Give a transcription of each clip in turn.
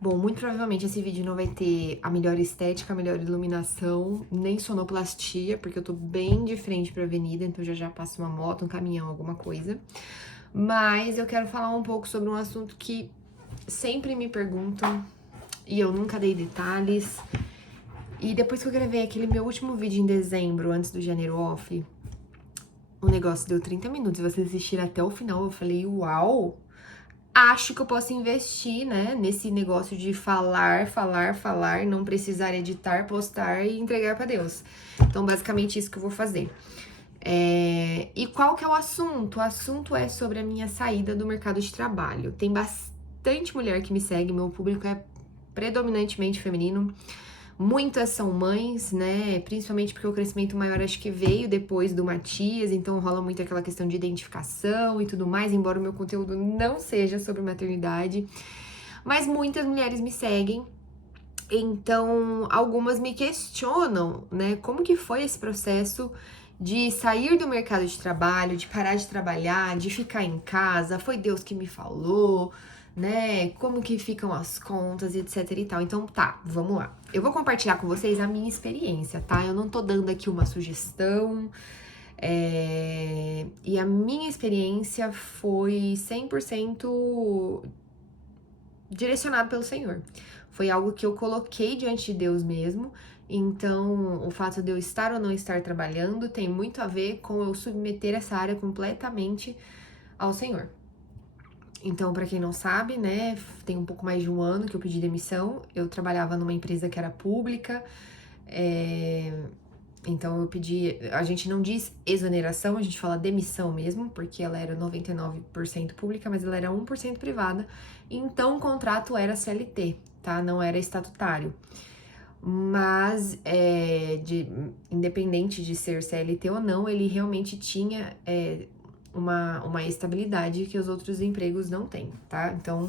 Bom, muito provavelmente esse vídeo não vai ter a melhor estética, a melhor iluminação, nem sonoplastia, porque eu tô bem de frente pra avenida, então já passa uma moto, um caminhão, alguma coisa. Mas eu quero falar um pouco sobre um assunto que sempre me perguntam e eu nunca dei detalhes. E depois que eu gravei aquele meu último vídeo em dezembro, antes do janeiro off, o negócio deu 30 minutos. Vocês assistiram até o final, eu falei, uau! Acho que eu posso investir, né, nesse negócio de falar, não precisar editar, postar e entregar pra Deus. Então, basicamente, isso que eu vou fazer. E qual que é o assunto? O assunto é sobre a minha saída do mercado de trabalho. Tem bastante mulher que me segue, meu público é predominantemente feminino. Muitas são mães, né? Principalmente porque o crescimento maior acho que veio depois do Matias, então rola muito aquela questão de identificação e tudo mais, embora o meu conteúdo não seja sobre maternidade. Mas muitas mulheres me seguem, então algumas me questionam, né? Como que foi esse processo de sair do mercado de trabalho, de parar de trabalhar, de ficar em casa? Foi Deus que me falou? Né? Como que ficam as contas, etc e tal. Então, tá, vamos lá. Eu vou compartilhar com vocês a minha experiência, tá? Eu não tô dando aqui uma sugestão. E a minha experiência foi 100% direcionada pelo Senhor. Foi algo que eu coloquei diante de Deus mesmo. Então, o fato de eu estar ou não estar trabalhando tem muito a ver com eu submeter essa área completamente ao Senhor. Então, pra quem não sabe, né, tem um pouco mais de um ano que eu pedi demissão. Eu trabalhava numa empresa que era pública, então eu pedi. A gente não diz exoneração, a gente fala demissão mesmo, porque ela era 99% pública, mas ela era 1% privada. Então o contrato era CLT, tá? Não era estatutário. Mas, independente de ser CLT ou não, ele realmente tinha uma estabilidade que os outros empregos não têm, tá? Então,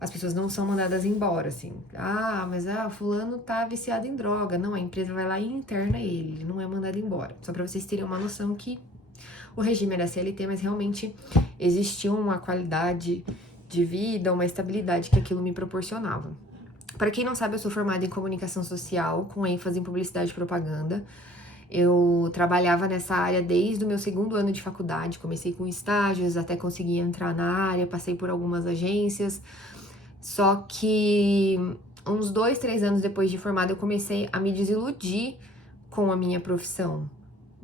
as pessoas não são mandadas embora, assim. Ah, mas fulano tá viciado em droga. Não, a empresa vai lá e interna ele não é mandado embora. Só pra vocês terem uma noção que o regime era CLT, mas realmente existia uma qualidade de vida, uma estabilidade que aquilo me proporcionava. Para quem não sabe, eu sou formada em comunicação social, com ênfase em publicidade e propaganda. Eu trabalhava nessa área desde o meu segundo ano de faculdade. Comecei com estágios, até consegui entrar na área, passei por algumas agências. Só que uns 2, 3 anos depois de formada, eu comecei a me desiludir com a minha profissão.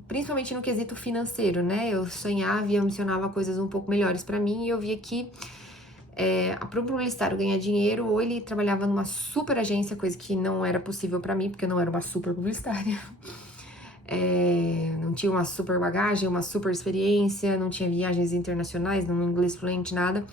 Principalmente no quesito financeiro, né? Eu sonhava e ambicionava coisas um pouco melhores para mim e eu via que para um publicitário ganhar dinheiro, ou ele trabalhava numa super agência, coisa que não era possível para mim, porque eu não era uma super publicitária. Não tinha uma super bagagem, uma super experiência, não tinha viagens internacionais, não inglês fluente, nada.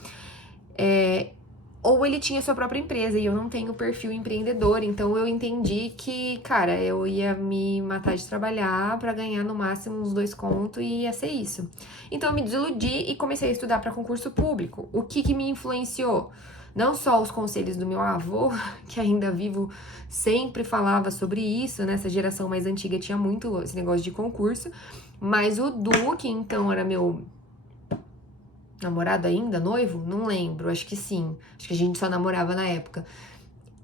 Ou ele tinha sua própria empresa e eu não tenho perfil empreendedor, então eu entendi que, cara, eu ia me matar de trabalhar pra ganhar no máximo uns 2 contos e ia ser isso. Então eu me desiludi e comecei a estudar pra concurso público. O que me influenciou? Não só os conselhos do meu avô, que ainda vivo sempre falava sobre isso, né? Essa geração mais antiga tinha muito esse negócio de concurso, mas o Du, que então era meu namorado ainda, noivo? Não lembro, acho que sim. Acho que a gente só namorava na época.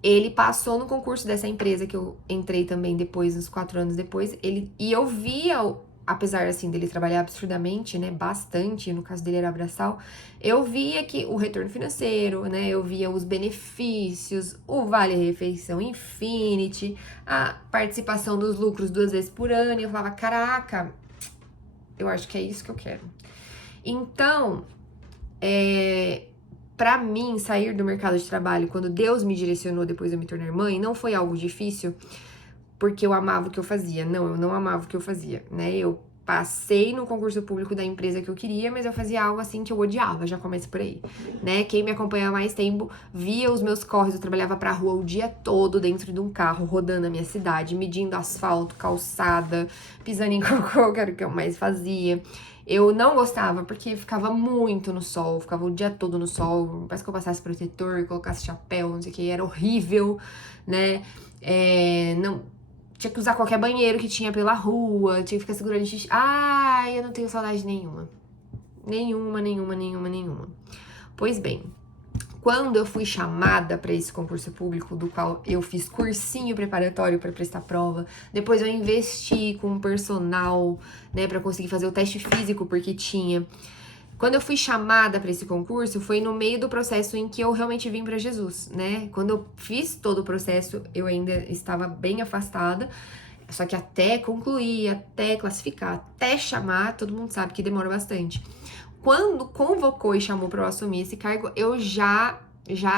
Ele passou no concurso dessa empresa que eu entrei também depois, uns 4 anos depois. E eu via, apesar assim dele trabalhar absurdamente, né, bastante, no caso dele era braçal, eu via que o retorno financeiro, né, eu via os benefícios, o vale-refeição Infinity, a participação dos lucros 2 vezes por ano, e eu falava, caraca, eu acho que é isso que eu quero. Então, pra mim, sair do mercado de trabalho, quando Deus me direcionou depois de eu me tornar mãe, não foi algo difícil, porque eu amava o que eu fazia. Não, eu não amava o que eu fazia, né? Eu passei no concurso público da empresa que eu queria, mas eu fazia algo assim que eu odiava, já começa por aí, né? Quem me acompanha há mais tempo via os meus corres, eu trabalhava pra rua o dia todo dentro de um carro, rodando a minha cidade, medindo asfalto, calçada, pisando em cocô, que era o que eu mais fazia. Eu não gostava, porque ficava muito no sol, ficava o dia todo no sol, parece que eu passasse protetor, colocasse chapéu, não sei o que, era horrível, né? Não, tinha que usar qualquer banheiro que tinha pela rua, tinha que ficar segurando xixi. Ai, eu não tenho saudade nenhuma. Nenhuma. Pois bem, Quando eu fui chamada para esse concurso público, do qual eu fiz cursinho preparatório para prestar prova, depois eu investi com um personal, né, para conseguir fazer o teste físico, porque tinha. Quando eu fui chamada para esse concurso, foi no meio do processo em que eu realmente vim para Jesus, né? Quando eu fiz todo o processo, eu ainda estava bem afastada, só que até concluir, até classificar, até chamar, todo mundo sabe que demora bastante. Quando convocou e chamou para eu assumir esse cargo, eu já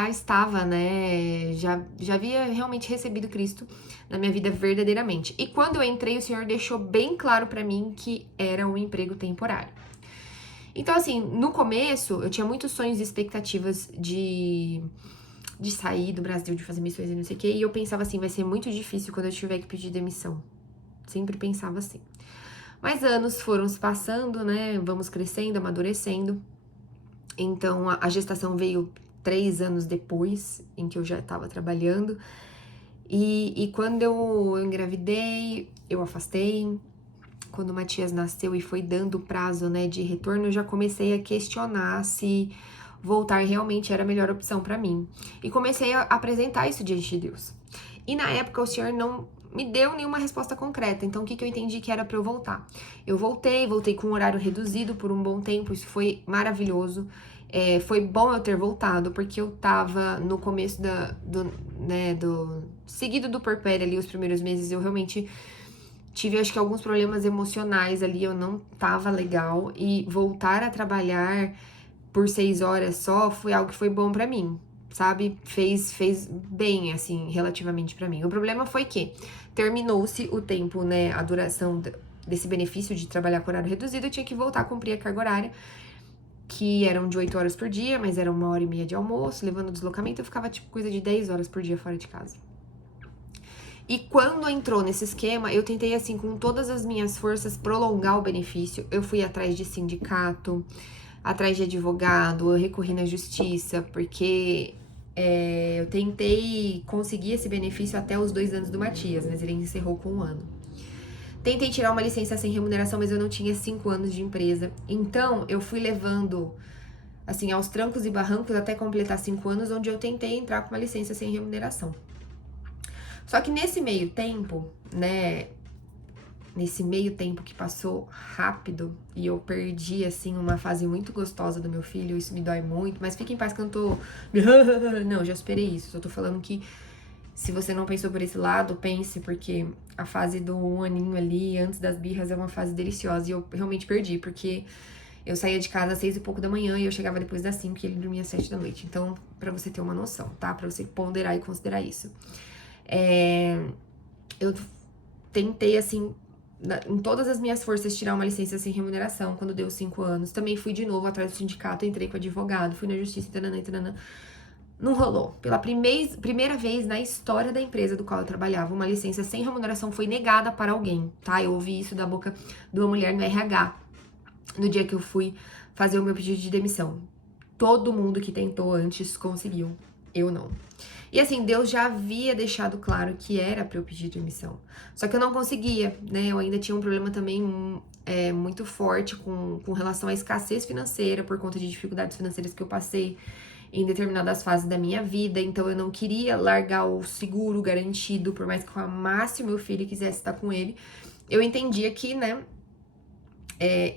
estava, né? Já havia realmente recebido Cristo na minha vida verdadeiramente. E quando eu entrei, o Senhor deixou bem claro para mim que era um emprego temporário. Então, assim, no começo, eu tinha muitos sonhos e expectativas de sair do Brasil, de fazer missões e não sei o quê. E eu pensava assim, vai ser muito difícil quando eu tiver que pedir demissão. Sempre pensava assim. Mas anos foram se passando, né? Vamos crescendo, amadurecendo. Então, a gestação veio 3 anos depois, em que eu já estava trabalhando. E quando eu engravidei, eu afastei. Quando o Matias nasceu e foi dando o prazo, né, de retorno, eu já comecei a questionar se voltar realmente era a melhor opção para mim. E comecei a apresentar isso diante de Deus. E na época o Senhor não me deu nenhuma resposta concreta. Então o que eu entendi que era para eu voltar? Eu voltei com um horário reduzido por um bom tempo. Isso foi maravilhoso. Foi bom eu ter voltado, porque eu tava no começo do seguido do porpério ali, os primeiros meses, eu realmente tive, acho que, alguns problemas emocionais ali, eu não tava legal, e voltar a trabalhar por 6 horas só foi algo que foi bom pra mim, sabe? Fez bem, assim, relativamente pra mim. O problema foi que terminou-se o tempo, né, a duração desse benefício de trabalhar com horário reduzido, eu tinha que voltar a cumprir a carga horária, que eram de 8 horas por dia, mas era 1h30 de almoço, levando o deslocamento, eu ficava, tipo, coisa de 10 horas por dia fora de casa. E quando entrou nesse esquema, eu tentei, assim, com todas as minhas forças, prolongar o benefício. Eu fui atrás de sindicato, atrás de advogado, eu recorri na justiça, porque eu tentei conseguir esse benefício até os 2 anos do Matias, mas ele encerrou com 1 ano. Tentei tirar uma licença sem remuneração, mas eu não tinha 5 anos de empresa. Então, eu fui levando, assim, aos trancos e barrancos até completar 5 anos, onde eu tentei entrar com uma licença sem remuneração. Só que nesse meio tempo, né, nesse meio tempo que passou rápido e eu perdi, assim, uma fase muito gostosa do meu filho, isso me dói muito, mas fique em paz que eu não tô... Não, já superei isso, só tô falando que se você não pensou por esse lado, pense, porque a fase do 1 aninho ali, antes das birras, é uma fase deliciosa e eu realmente perdi, porque eu saía de casa às 6 e pouco da manhã e eu chegava depois das 5 e ele dormia às 7 da noite. Então, pra você ter uma noção, tá? Pra você ponderar e considerar isso. Eu tentei, assim, em todas as minhas forças, tirar uma licença sem remuneração quando deu 5 anos. Também fui de novo atrás do sindicato, entrei com advogado, fui na justiça, tananã. Não rolou. Pela primeira vez na história da empresa do qual eu trabalhava, uma licença sem remuneração foi negada para alguém, tá? Eu ouvi isso da boca de uma mulher no RH, no dia que eu fui fazer o meu pedido de demissão. Todo mundo que tentou antes conseguiu, eu não. E assim, Deus já havia deixado claro que era pra eu pedir demissão. Só que eu não conseguia, né? Eu ainda tinha um problema também muito forte com relação à escassez financeira, por conta de dificuldades financeiras que eu passei em determinadas fases da minha vida. Então eu não queria largar o seguro garantido, por mais que eu amasse o meu filho e quisesse estar com ele. Eu entendia que, né,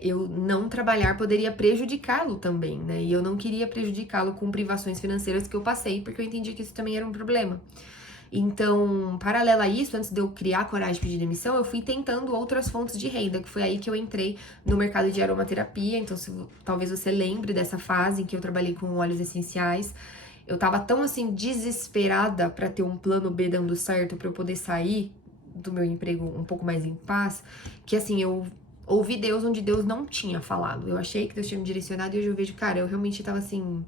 eu não trabalhar poderia prejudicá-lo também, né? E eu não queria prejudicá-lo com privações financeiras que eu passei, porque eu entendi que isso também era um problema. Então, paralelo a isso, antes de eu criar a coragem de pedir demissão, eu fui tentando outras fontes de renda, que foi aí que eu entrei no mercado de aromaterapia. Então, talvez você lembre dessa fase em que eu trabalhei com óleos essenciais. Eu tava tão, assim, desesperada pra ter um plano B dando certo, pra eu poder sair do meu emprego um pouco mais em paz, que, assim, eu ouvi Deus onde Deus não tinha falado. Eu achei que Deus tinha me direcionado e hoje eu vejo, cara, eu realmente tava, assim,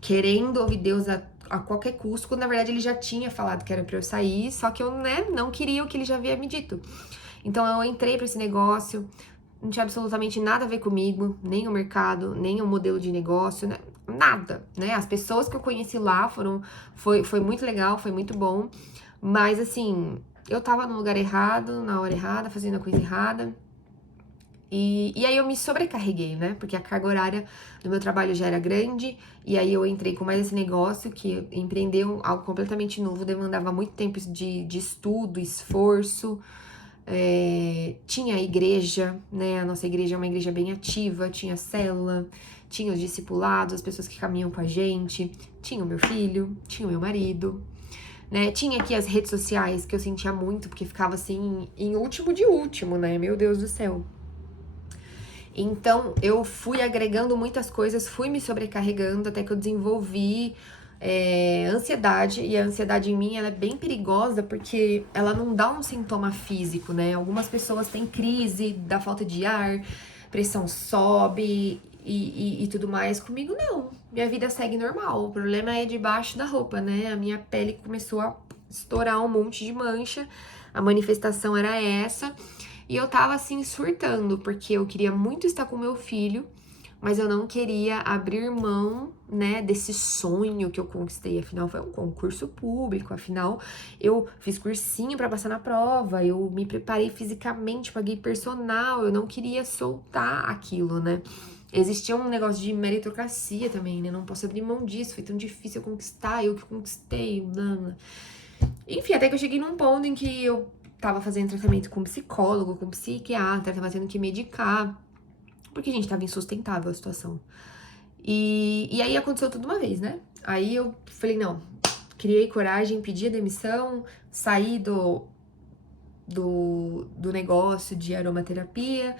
querendo ouvir Deus a qualquer custo, quando na verdade ele já tinha falado que era pra eu sair, só que eu, né, não queria o que ele já havia me dito. Então eu entrei pra esse negócio, não tinha absolutamente nada a ver comigo, nem o mercado, nem o modelo de negócio, né, nada, né? As pessoas que eu conheci lá foi muito legal, foi muito bom, mas assim, eu tava no lugar errado, na hora errada, fazendo a coisa errada. E aí eu me sobrecarreguei, né? Porque a carga horária do meu trabalho já era grande, e aí eu entrei com mais esse negócio que empreender algo completamente novo demandava muito tempo de estudo, esforço. Tinha a igreja, né? A nossa igreja é uma igreja bem ativa, tinha célula, tinha os discipulados, as pessoas que caminham com a gente, tinha o meu filho, tinha o meu marido, né? Tinha aqui as redes sociais que eu sentia muito, porque ficava assim, em último de último, né? Meu Deus do céu. Então, eu fui agregando muitas coisas, fui me sobrecarregando até que eu desenvolvi ansiedade. E a ansiedade em mim, ela é bem perigosa porque ela não dá um sintoma físico, né? Algumas pessoas têm crise da falta de ar, pressão sobe e tudo mais. Comigo, não. Minha vida segue normal. O problema é debaixo da roupa, né? A minha pele começou a estourar um monte de mancha. A manifestação era essa. E eu tava assim surtando, porque eu queria muito estar com meu filho, mas eu não queria abrir mão, né, desse sonho que eu conquistei. Afinal, foi um concurso público, afinal, eu fiz cursinho para passar na prova, eu me preparei fisicamente, paguei personal, eu não queria soltar aquilo, né? Existia um negócio de meritocracia também, né? Não posso abrir mão disso, foi tão difícil eu conquistar, eu que conquistei, blá. Enfim, até que eu cheguei num ponto em que eu tava fazendo tratamento com psicólogo, com psiquiatra, tava tendo que medicar, porque, gente, tava insustentável a situação. E aí aconteceu tudo uma vez, né? Aí eu falei, não, criei coragem, pedi a demissão, saí do negócio de aromaterapia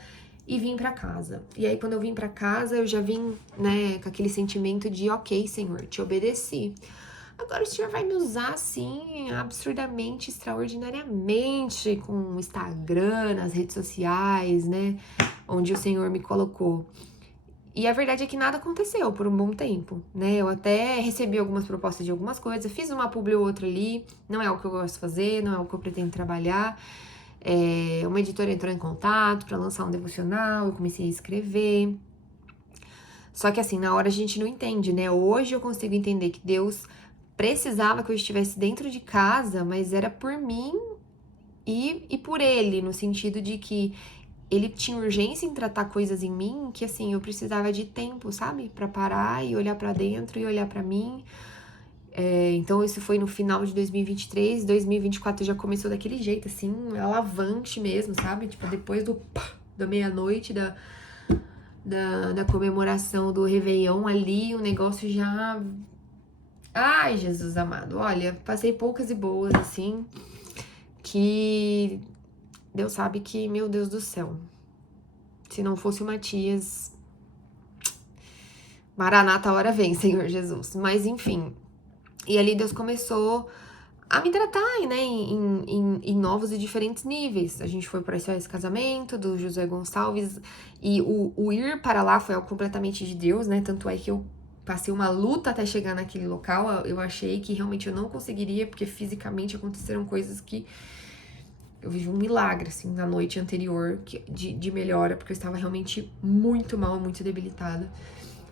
e vim pra casa. E aí, quando eu vim pra casa, eu já vim, né, com aquele sentimento de, ok, Senhor, te obedeci. Agora o senhor vai me usar assim, absurdamente, extraordinariamente, com o Instagram, nas redes sociais, né? Onde o senhor me colocou. E a verdade é que nada aconteceu por um bom tempo, né? Eu até recebi algumas propostas de algumas coisas, fiz uma publi ou outra ali, não é o que eu gosto de fazer, não é o que eu pretendo trabalhar. Uma editora entrou em contato para lançar um devocional, eu comecei a escrever. Só que assim, na hora a gente não entende, né? Hoje eu consigo entender que Deus precisava que eu estivesse dentro de casa, mas era por mim e por ele, no sentido de que ele tinha urgência em tratar coisas em mim que, assim, eu precisava de tempo, sabe? Pra parar e olhar pra dentro e olhar pra mim. Então, isso foi no final de 2023, 2024 já começou daquele jeito, assim, alavante mesmo, sabe? Tipo, depois da meia-noite, da comemoração do Réveillon ali, o negócio já... Ai, Jesus amado, olha, passei poucas e boas, assim, que Deus sabe que, meu Deus do céu, se não fosse o Matias, Maranata, a hora vem, Senhor Jesus. Mas, enfim, e ali Deus começou a me tratar, né, em novos e diferentes níveis. A gente foi para esse casamento do José Gonçalves, e o ir para lá foi algo completamente de Deus, né, tanto é que eu passei uma luta até chegar naquele local. Eu achei que realmente eu não conseguiria, porque fisicamente aconteceram coisas que eu vivi um milagre, assim, na noite anterior de melhora, porque eu estava realmente muito mal, muito debilitada.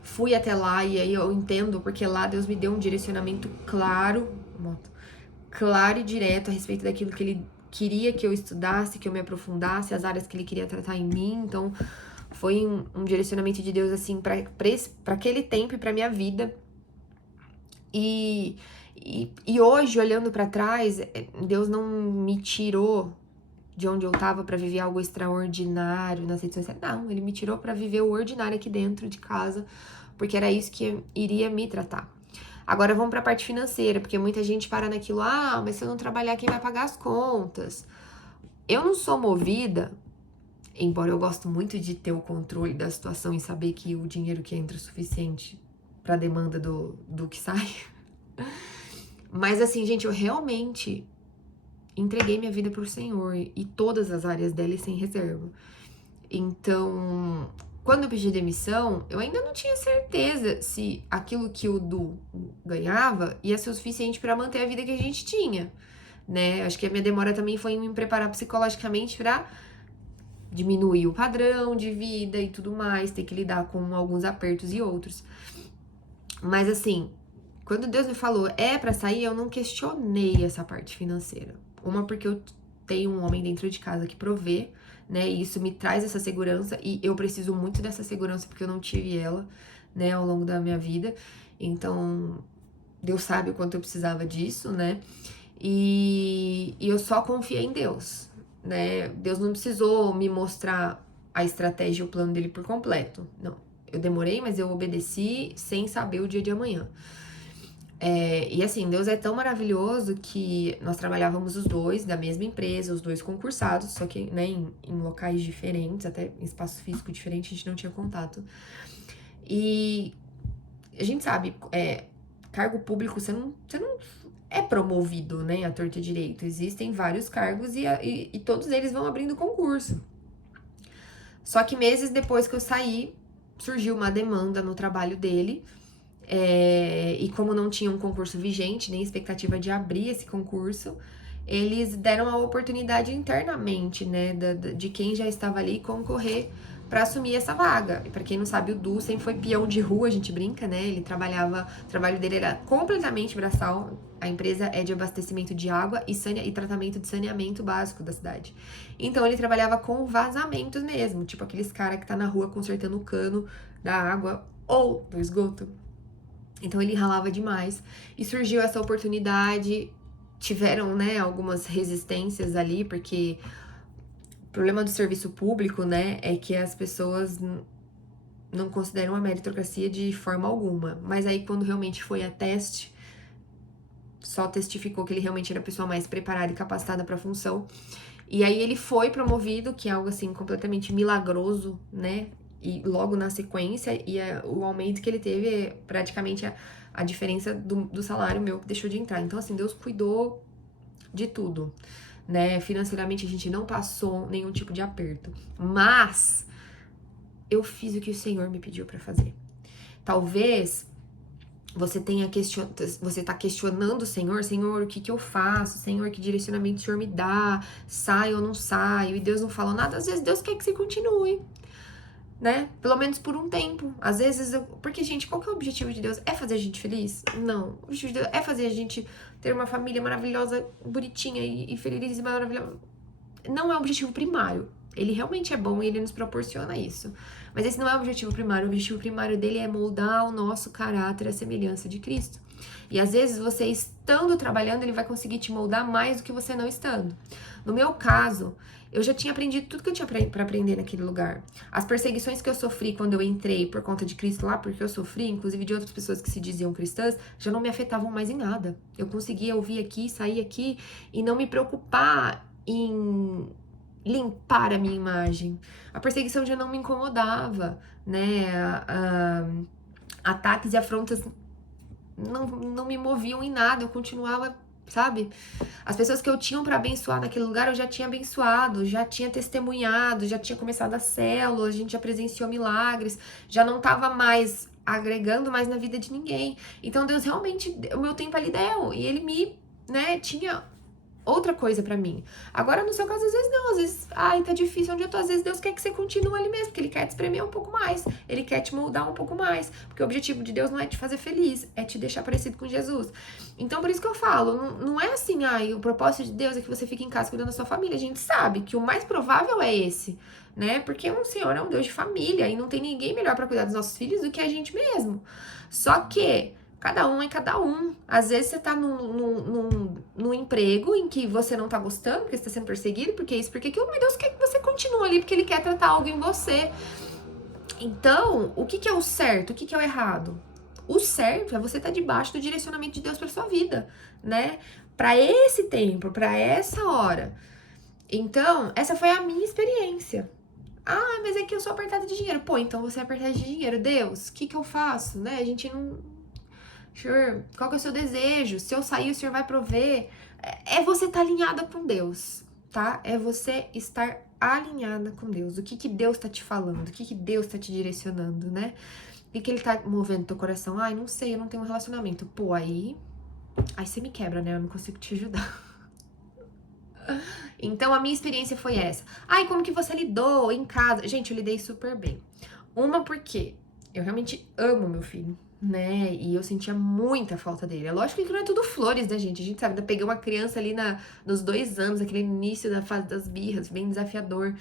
Fui até lá e aí eu entendo, porque lá Deus me deu um direcionamento claro e direto a respeito daquilo que Ele queria que eu estudasse, que eu me aprofundasse, as áreas que Ele queria tratar em mim. Então, foi um direcionamento de Deus, assim, pra aquele tempo e pra minha vida. E hoje, olhando pra trás, Deus não me tirou de onde eu tava pra viver algo extraordinário nas redes sociais. Não, Ele me tirou pra viver o ordinário aqui dentro de casa, porque era isso que iria me tratar. Agora vamos pra parte financeira, porque muita gente para naquilo, mas se eu não trabalhar, quem vai pagar as contas? Eu não sou movida, embora eu gosto muito de ter o controle da situação e saber que o dinheiro que entra é suficiente pra demanda do que sai. Mas assim, gente, eu realmente entreguei minha vida pro Senhor e todas as áreas dele sem reserva. Então, quando eu pedi demissão, eu ainda não tinha certeza se aquilo que o Du ganhava ia ser o suficiente para manter a vida que a gente tinha, né? Acho que a minha demora também foi em me preparar psicologicamente para diminuir o padrão de vida e tudo mais, ter que lidar com alguns apertos e outros. Mas assim, quando Deus me falou pra sair, eu não questionei essa parte financeira. Uma, porque eu tenho um homem dentro de casa que provê, né? E isso me traz essa segurança e eu preciso muito dessa segurança porque eu não tive ela, né, ao longo da minha vida. Então, Deus sabe o quanto eu precisava disso, né? E eu só confiei em Deus, né? Deus não precisou me mostrar a estratégia e o plano dele por completo. Não, eu demorei, mas eu obedeci sem saber o dia de amanhã. E assim, Deus é tão maravilhoso que nós trabalhávamos os dois da mesma empresa, os dois concursados, só que, né, em locais diferentes, até em espaço físico diferente, a gente não tinha contato. E a gente sabe, cargo público, você não é promovido, né, à torta e direito. Existem vários cargos e todos eles vão abrindo concurso. Só que meses depois que eu saí, surgiu uma demanda no trabalho dele. E como não tinha um concurso vigente, nem expectativa de abrir esse concurso, eles deram a oportunidade internamente, né, de quem já estava ali concorrer para assumir essa vaga. E para quem não sabe, o Du sempre foi peão de rua, a gente brinca, né? Ele trabalhava, o trabalho dele era completamente braçal. A empresa é de abastecimento de água e tratamento de saneamento básico da cidade. Então ele trabalhava com vazamentos mesmo, tipo aqueles cara que tá na rua consertando o cano da água ou do esgoto. Então ele ralava demais e surgiu essa oportunidade. Tiveram, né, algumas resistências ali, porque o problema do serviço público, né, é que as pessoas não consideram a meritocracia de forma alguma. Mas aí quando realmente foi a teste, só testificou que ele realmente era a pessoa mais preparada e capacitada para a função. E aí ele foi promovido, que é algo assim completamente milagroso, né? E logo na sequência, o aumento que ele teve é praticamente a diferença do salário meu que deixou de entrar. Então, assim, Deus cuidou de tudo, né? Financeiramente a gente não passou nenhum tipo de aperto. Mas eu fiz o que o Senhor me pediu pra fazer. Talvez você tá questionando o Senhor, Senhor, o que eu faço? Senhor, que direcionamento o Senhor me dá? Saio ou não saio? E Deus não fala nada. Às vezes Deus quer que você continue, né? Pelo menos por um tempo. Às vezes, porque, gente, qual que é o objetivo de Deus? É fazer a gente feliz? Não. O objetivo de Deus é fazer a gente ter uma família maravilhosa, bonitinha e feliz e maravilhosa. Não é o objetivo primário. Ele realmente é bom e ele nos proporciona isso. Mas esse não é o objetivo primário. O objetivo primário dele é moldar o nosso caráter à semelhança de Cristo. E às vezes você estando trabalhando, ele vai conseguir te moldar mais do que você não estando. No meu caso, eu já tinha aprendido tudo que eu tinha para aprender naquele lugar. As perseguições que eu sofri quando eu entrei por conta de Cristo lá, porque eu sofri, inclusive de outras pessoas que se diziam cristãs, já não me afetavam mais em nada. Eu conseguia ouvir aqui, sair aqui e não me preocupar em limpar a minha imagem. A perseguição já não me incomodava, né? Ataques e afrontas não me moviam em nada, eu continuava, sabe? As pessoas que eu tinha para abençoar naquele lugar, eu já tinha abençoado, já tinha testemunhado, já tinha começado a célula, a gente já presenciou milagres, já não tava mais agregando mais na vida de ninguém. Então Deus realmente, o meu tempo ali deu, e ele me, né, tinha outra coisa pra mim. Agora, no seu caso, às vezes não, às vezes, ai, tá difícil onde eu tô, às vezes Deus quer que você continue ali mesmo, porque Ele quer te espremer um pouco mais, Ele quer te moldar um pouco mais, porque o objetivo de Deus não é te fazer feliz, é te deixar parecido com Jesus. Então, por isso que eu falo, não é assim, ai, o propósito de Deus é que você fique em casa cuidando da sua família, a gente sabe que o mais provável é esse, né, porque o Senhor é um Deus de família, e não tem ninguém melhor pra cuidar dos nossos filhos do que a gente mesmo. Só que cada um é cada um. Às vezes você tá num emprego em que você não tá gostando, porque você tá sendo perseguido, porque isso, porque aquilo, mas Deus quer que você continue ali, porque Ele quer tratar algo em você. Então, o que é o certo? O que é o errado? O certo é você estar debaixo do direcionamento de Deus pra sua vida, né? Pra esse tempo, pra essa hora. Então, essa foi a minha experiência. Ah, mas é que eu sou apertada de dinheiro. Pô, então você é apertada de dinheiro. Deus, o que eu faço, né? A gente não... Sure, qual que é o seu desejo? Se eu sair, o Senhor vai prover. É você estar alinhada com Deus, tá? É você estar alinhada com Deus. O que Deus tá te falando? O que Deus tá te direcionando, né? O que Ele tá movendo teu coração? Ai, não sei, eu não tenho um relacionamento. Pô, aí você me quebra, né? Eu não consigo te ajudar. Então, a minha experiência foi essa. Ai, como que você lidou em casa? Gente, eu lidei super bem. Uma, porque eu realmente amo meu filho, né? E eu sentia muita falta dele. É lógico que não é tudo flores, né, gente? A gente sabe, peguei uma criança ali nos 2 anos, aquele início da fase das birras, bem desafiador.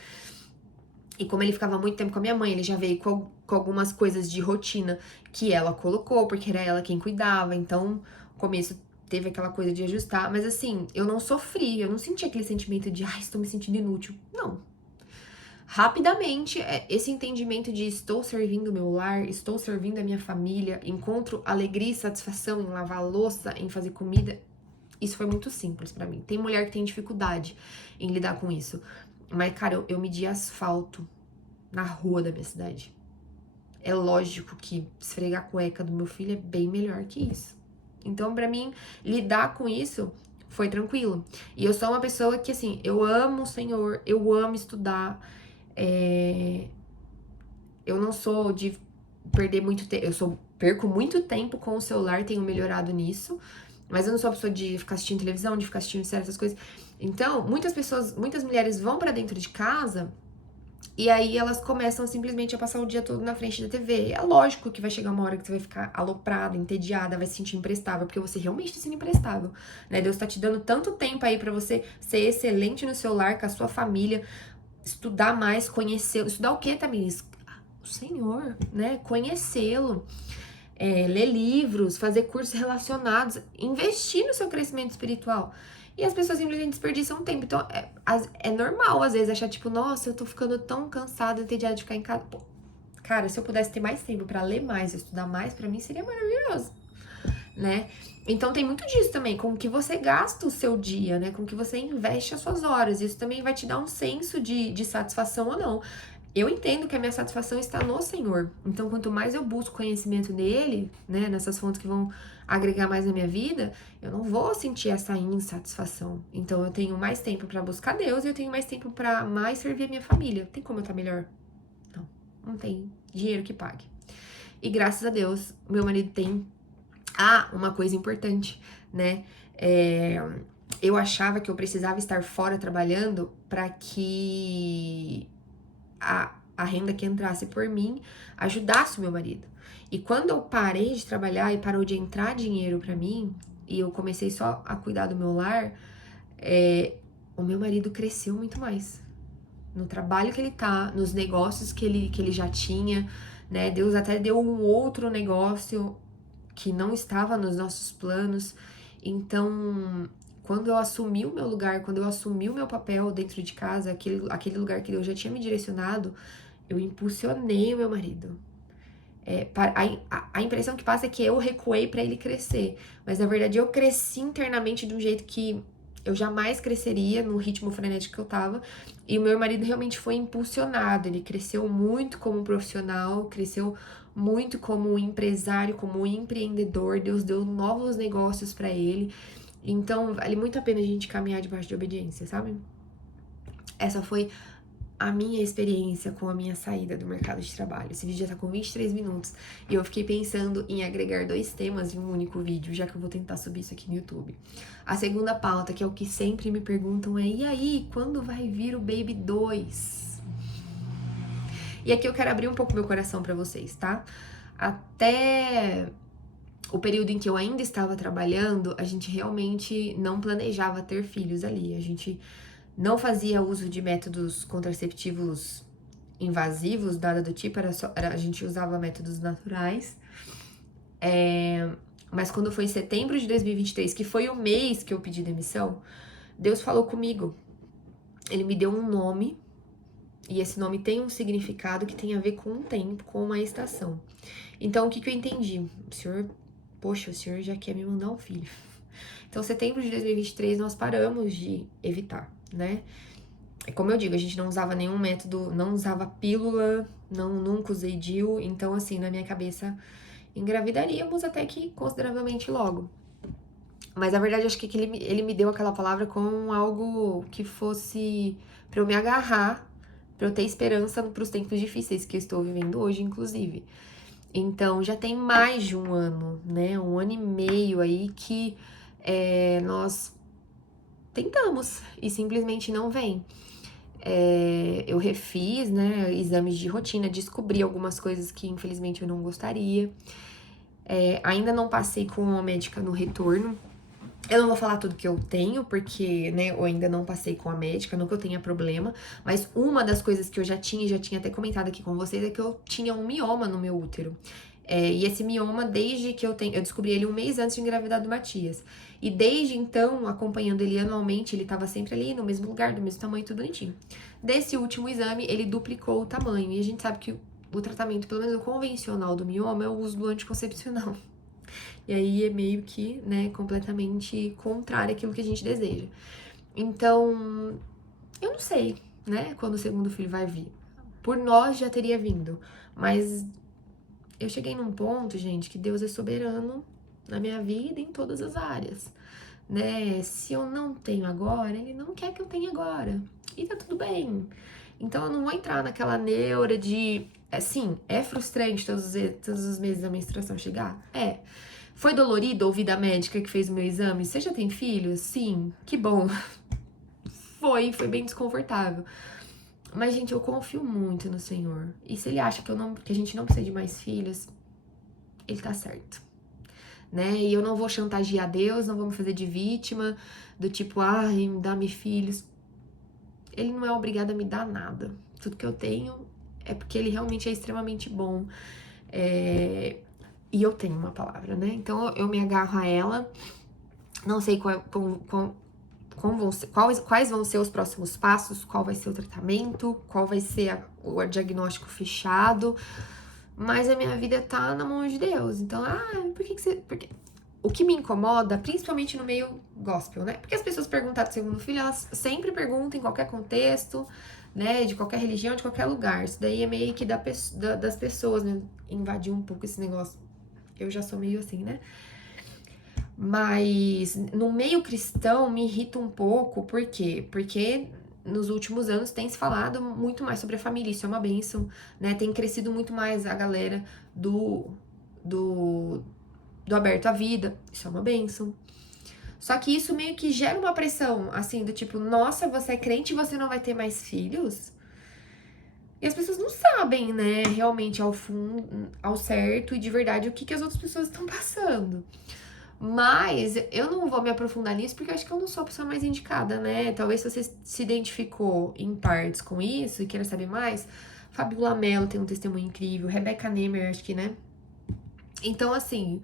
E como ele ficava muito tempo com a minha mãe, ele já veio com algumas coisas de rotina que ela colocou, porque era ela quem cuidava. Então, no começo teve aquela coisa de ajustar. Mas assim, eu não sofri, eu não senti aquele sentimento de, ai, estou me sentindo inútil. Não. Rapidamente, esse entendimento de estou servindo o meu lar, estou servindo a minha família, encontro alegria e satisfação em lavar a louça, em fazer comida, isso foi muito simples pra mim. Tem mulher que tem dificuldade em lidar com isso. Mas, cara, eu medi asfalto na rua da minha cidade. É lógico que esfregar a cueca do meu filho é bem melhor que isso. Então, pra mim, lidar com isso foi tranquilo. E eu sou uma pessoa que, assim, eu amo o Senhor, eu amo estudar. Eu não sou de perder muito tempo. Perco muito tempo com o celular, tenho melhorado nisso. Mas eu não sou a pessoa de ficar assistindo televisão, de ficar assistindo séries, essas coisas. Então, muitas mulheres vão pra dentro de casa e aí elas começam simplesmente a passar o dia todo na frente da TV. É lógico que vai chegar uma hora que você vai ficar aloprada, entediada, vai se sentir imprestável, porque você realmente tá sendo imprestável, né? Deus tá te dando tanto tempo aí pra você ser excelente no seu lar, com a sua família, estudar mais, conhecê-lo. Estudar o quê, Tamiris? O Senhor, né? Conhecê-lo. Ler livros, fazer cursos relacionados, investir no seu crescimento espiritual. E as pessoas simplesmente desperdiçam tempo. Então, é normal, às vezes, achar tipo, nossa, eu tô ficando tão cansada, entediada de ficar em casa. Pô, cara, se eu pudesse ter mais tempo pra ler mais, estudar mais, pra mim seria maravilhoso, né? Então, tem muito disso também, com que você gasta o seu dia, né? Com que você investe as suas horas. Isso também vai te dar um senso de satisfação ou não. Eu entendo que a minha satisfação está no Senhor. Então, quanto mais eu busco conhecimento dele, né, nessas fontes que vão agregar mais na minha vida, eu não vou sentir essa insatisfação. Então, eu tenho mais tempo para buscar Deus e eu tenho mais tempo para mais servir a minha família. Tem como eu estar melhor? Não, não tem dinheiro que pague. E graças a Deus, meu marido tem. Uma coisa importante, né? Eu achava que eu precisava estar fora trabalhando para que a renda que entrasse por mim ajudasse o meu marido. E quando eu parei de trabalhar e parou de entrar dinheiro pra mim, e eu comecei só a cuidar do meu lar, o meu marido cresceu muito mais. No trabalho que ele tá, nos negócios que ele já tinha, né? Deus até deu um outro negócio que não estava nos nossos planos. Então, quando eu assumi o meu lugar, quando eu assumi o meu papel dentro de casa, aquele lugar que Deus já tinha me direcionado, eu impulsionei o meu marido. A impressão que passa é que eu recuei para ele crescer, mas na verdade eu cresci internamente de um jeito que eu jamais cresceria no ritmo frenético que eu tava, e o meu marido realmente foi impulsionado, ele cresceu muito como profissional, cresceu muito como empresário, como empreendedor, Deus deu novos negócios para ele, então vale muito a pena a gente caminhar debaixo de obediência, sabe? Essa foi a minha experiência com a minha saída do mercado de trabalho. Esse vídeo já tá com 23 minutos e eu fiquei pensando em agregar 2 temas em um único vídeo, já que eu vou tentar subir isso aqui no YouTube. A segunda pauta, que é o que sempre me perguntam, é: e aí, quando vai vir o Baby 2? E aqui eu quero abrir um pouco meu coração pra vocês, tá? Até o período em que eu ainda estava trabalhando, a gente realmente não planejava ter filhos ali. A gente não fazia uso de métodos contraceptivos invasivos, nada do tipo, a gente usava métodos naturais. Mas quando foi em setembro de 2023, que foi o mês que eu pedi demissão, Deus falou comigo. Ele me deu um nome, e esse nome tem um significado que tem a ver com um tempo, com uma estação. Então, o que eu entendi? O senhor já quer me mandar um filho. Então, setembro de 2023, nós paramos de evitar, né? Como eu digo, a gente não usava nenhum método, não usava pílula, nunca usei DIU, então assim, na minha cabeça, engravidaríamos até que consideravelmente logo. Mas na verdade, acho que ele me deu aquela palavra com algo que fosse pra eu me agarrar, pra eu ter esperança pros tempos difíceis que eu estou vivendo hoje, inclusive. Então, já tem mais de um ano, né? 1 ano e meio aí que nós tentamos e simplesmente não vem. Eu refiz, né, exames de rotina, descobri algumas coisas que infelizmente eu não gostaria. Ainda não passei com uma médica no retorno. Eu não vou falar tudo que eu tenho, porque, né, eu ainda não passei com a médica, não que eu tenha problema, mas uma das coisas que eu já tinha até comentado aqui com vocês, é que eu tinha um mioma no meu útero. E esse mioma, desde que eu descobri ele um mês antes de engravidar do Matias. E desde então, acompanhando ele anualmente, ele tava sempre ali no mesmo lugar, do mesmo tamanho, tudo bonitinho. Desse último exame, ele duplicou o tamanho. E a gente sabe que o tratamento, pelo menos o convencional do mioma, é o uso do anticoncepcional. E aí é meio que, né, completamente contrário àquilo que a gente deseja. Então, eu não sei, né, quando o segundo filho vai vir. Por nós já teria vindo, mas eu cheguei num ponto, gente, que Deus é soberano na minha vida em todas as áreas, né? Se eu não tenho agora, Ele não quer que eu tenha agora. E tá tudo bem. Então eu não vou entrar naquela neura de. Sim, é frustrante todos os meses da menstruação chegar? É. Foi dolorido ouvir da médica que fez o meu exame? Você já tem filhos? Sim, que bom. Foi bem desconfortável. Mas, gente, eu confio muito no Senhor. E se Ele acha que a gente não precisa de mais filhos, Ele tá certo, né? E eu não vou chantagear Deus, não vou me fazer de vítima, do tipo, ai, dá-me filhos. Ele não é obrigado a me dar nada. Tudo que eu tenho é porque Ele realmente é extremamente bom. E eu tenho uma palavra, né? Então eu me agarro a ela. Não sei quais vão ser os próximos passos, qual vai ser o tratamento, qual vai ser o diagnóstico fechado, mas a minha vida tá na mão de Deus. Então, por que você. Porque o que me incomoda, principalmente no meio gospel, né? Porque as pessoas perguntam do segundo filho, elas sempre perguntam em qualquer contexto, né? De qualquer religião, de qualquer lugar. Isso daí é meio que das pessoas, né? Invadir um pouco esse negócio. Eu já sou meio assim, né? Mas no meio cristão me irrita um pouco, por quê? Porque nos últimos anos tem se falado muito mais sobre a família, isso é uma bênção, né? Tem crescido muito mais a galera do, do aberto à vida, isso é uma bênção. Só que isso meio que gera uma pressão, assim, do tipo, nossa, você é crente e você não vai ter mais filhos? E as pessoas não sabem, né, realmente ao fundo, ao certo e de verdade o que as outras pessoas estão passando. Mas eu não vou me aprofundar nisso porque eu acho que eu não sou a pessoa mais indicada, né? Talvez se você se identificou em partes com isso e queira saber mais, Fabiola Mello tem um testemunho incrível, Rebecca Nehmer, acho que, né? Então, assim,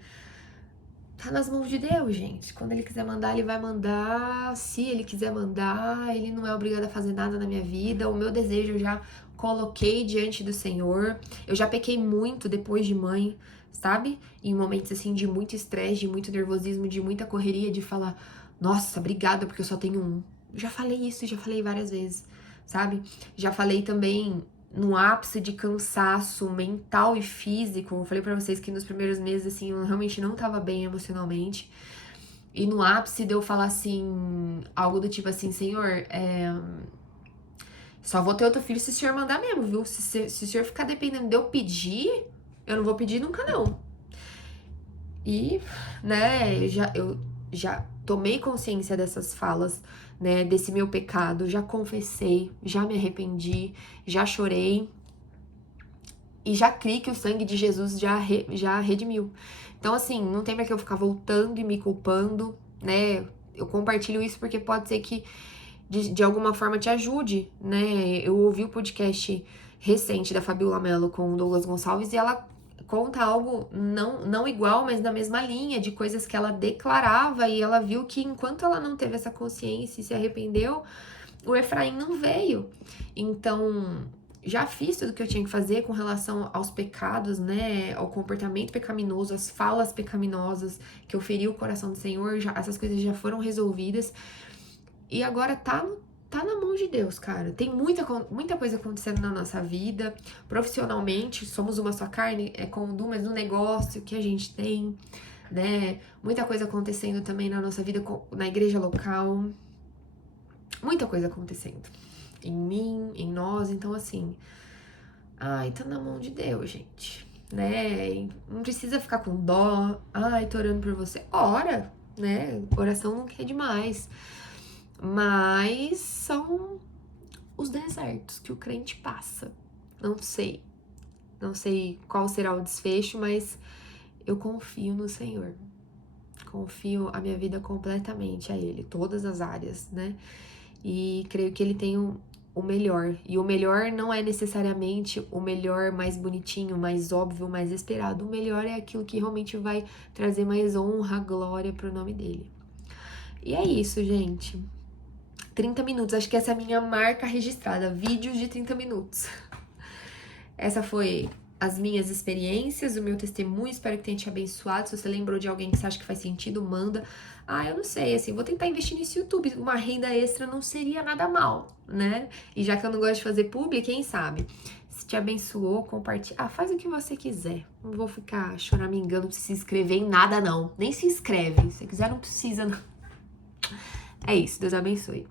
tá nas mãos de Deus, gente. Quando Ele quiser mandar, Ele vai mandar. Se Ele quiser mandar, Ele não é obrigado a fazer nada na minha vida. O meu desejo eu já coloquei diante do Senhor. Eu já pequei muito depois de mãe, sabe? Em momentos assim de muito estresse, de muito nervosismo, de muita correria, de falar, nossa, obrigada porque eu só tenho um. Já falei isso, já falei várias vezes, sabe? Já falei também no ápice de cansaço mental e físico. Eu falei pra vocês que nos primeiros meses, assim, eu realmente não tava bem emocionalmente. E no ápice de eu falar assim, algo do tipo assim, Senhor, só vou ter outro filho se o senhor mandar mesmo, viu? Se o senhor ficar dependendo de eu pedir, eu não vou pedir nunca, não. E, né, eu já tomei consciência dessas falas, né, desse meu pecado, já confessei, já me arrependi, já chorei e já criei que o sangue de Jesus já redimiu. Então, assim, não tem pra que eu ficar voltando e me culpando, né? Eu compartilho isso porque pode ser que de alguma forma te ajude, né? Eu ouvi o podcast recente da Fabiola Mello com o Douglas Gonçalves e ela conta algo não igual, mas na mesma linha, de coisas que ela declarava e ela viu que enquanto ela não teve essa consciência e se arrependeu, o Efraim não veio. Então, já fiz tudo que eu tinha que fazer com relação aos pecados, né? Ao comportamento pecaminoso, às falas pecaminosas que eu feri o coração do Senhor, essas coisas já foram resolvidas. E agora tá na mão de Deus, cara. Tem muita coisa acontecendo na nossa vida. Profissionalmente, somos uma só carne, com o Du, mas no negócio que a gente tem, né? Muita coisa acontecendo também na nossa vida, na igreja local. Muita coisa acontecendo. Em mim, em nós. Então, assim, tá na mão de Deus, gente. Né? Não precisa ficar com dó. Tô orando por você. Ora, né? Oração não quer demais. Mas são os desertos que o crente passa. Não sei. Não sei qual será o desfecho, mas eu confio no Senhor. confio a minha vida completamente a Ele, todas as áreas, né? E creio que Ele tem o melhor. E o melhor não é necessariamente o melhor mais bonitinho, mais óbvio, mais esperado. O melhor é aquilo que realmente vai trazer mais honra, glória pro nome dele. E é isso, gente. 30 minutos, acho que essa é a minha marca registrada, vídeos de 30 minutos. Essa foi as minhas experiências, o meu testemunho, espero que tenha te abençoado. Se você lembrou de alguém que você acha que faz sentido, manda. Eu não sei, assim, vou tentar investir nesse YouTube, uma renda extra não seria nada mal, né? E já que eu não gosto de fazer publi, quem sabe? Se te abençoou, compartilha. Faz o que você quiser. Não vou ficar choramingando pra se inscrever em nada, não. Nem se inscreve. Se quiser, não precisa, não. É isso, Deus abençoe.